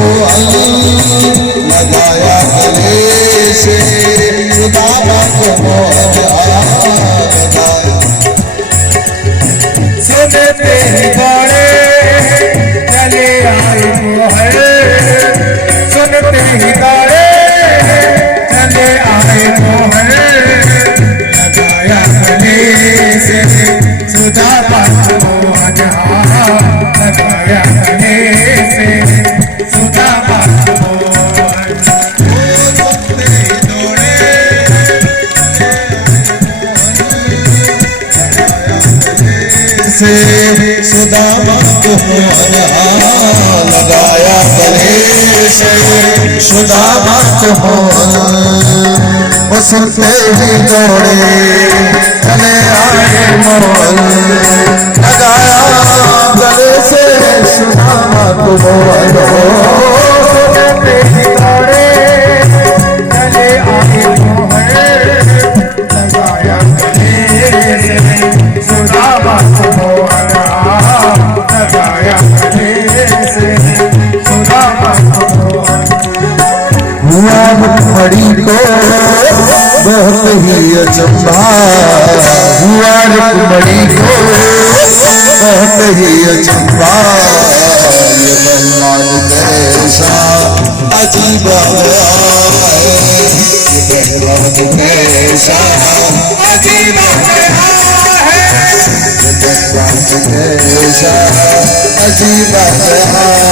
मोहन लगाया गले से सुदामा को मोहन लगाया। सुनते ही दौड़े चले आए मोहन, सुनते ही दौड़े चले आए मोहन लगाया गले से सुदामा को मोहन लगाया गले से सुदामा को मोहन। सुनते ही दौड़े से सुदामा को मोहन लगाया गले से सुदामा को मोहन। वो सुनते ही दौड़े चले आए मोहन लगाया गले से सुदामा को मोहन। सुनते ही दौड़े चले आए मोहन लगाया गले से सुदामा को मोहन लगाया गले से सुदामा को मोहन। हुआ रुक्मणी को बहुत ही अचंभा, हुआ रुक्मणी को बहुत ही अचंभा। ये बलवान कैसा अजीब गया है, ये बलवान कैसा अजीब गया है, ये बलवान कैसा अजीब गया है।